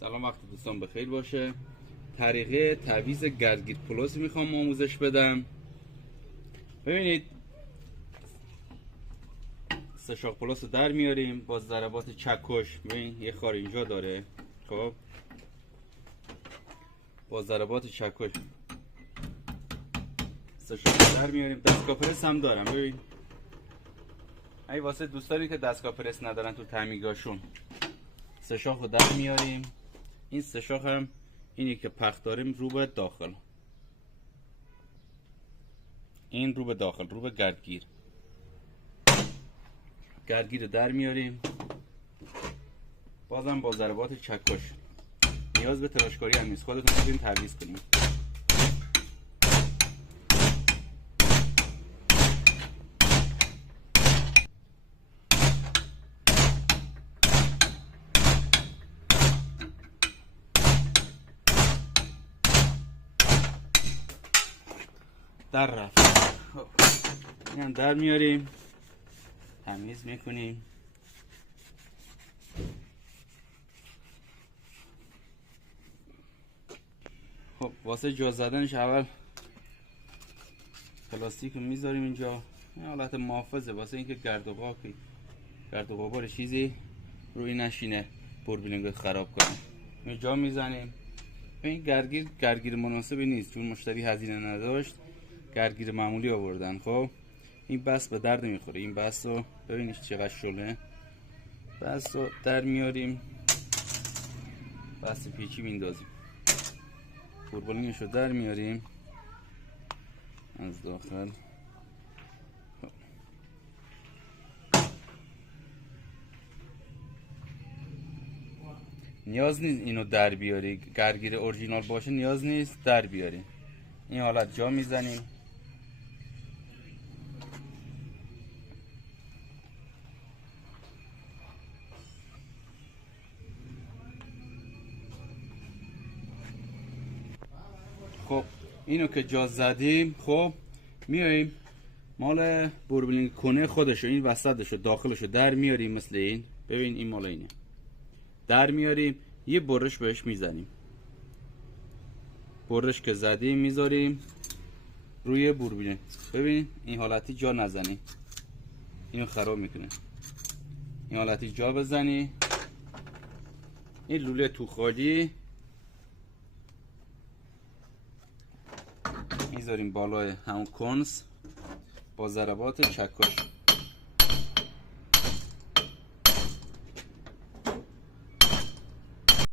سلام، وقت دوستان بخیر باشه. طریقه تعویض گردگیر پلاس میخوام آموزش بدم. ببینید، سه شاخ پلاس رو در میاریم با ضربات چکش. ببین یه خار اینجا داره، خب با ضربات چکش سه شاخ در میاریم. دستگاه پرس هم دارم. ببین ای واسه دوستانی که دستگاه پرس ندارن تو تعمیرگاهشون، سه شاخ رو در میاریم. این سه شاخ هم اینی که پخت داریم رو به داخل، این رو به داخل، رو به گردگیر رو در میاریم. بازم با ضربات چکش، نیاز به تراشکاری هم نیست، خودتون میتونید تعویض کنیم. در رفت. این هم در میاریم، تمیز میکنیم. خب واسه جا زدنش اول پلاستیک رو میذاریم اینجا، این حالت محافظه واسه اینکه گرد و غبار چیزی روی نشینه، پربیلینگ خراب کنه. جا میزنیم. این گردگیر مناسبی نیست، چون مشتری هزینه نداشت، گردگیر معمولی آوردن. خب این بس به درد میخوره. این بس رو ببینید چقدر شله، بس رو در میاریم، بس پیچی میندازیم، توربولینش رو در میاریم از داخل. نیاز نیست اینو در بیاری، گردگیر اورجینال باشه نیاز نیست در بیاری. این حالت جا میزنیم. خب اینو که جا زدیم، خب میایم مال بوربلینگ کنه خودشو، این وسطشو داخلشو در میاریم. مثل این، ببین این مال اینه، در میاریم، یه برش بهش میزنیم. برش که زدیم میذاریم روی بوربلینگ. ببین این حالتی جا نزنی، اینو خراب میکنه. این حالتی جا بزنی، این لوله تو خالی میذاریم بالای همون کنس با ضربات چکش.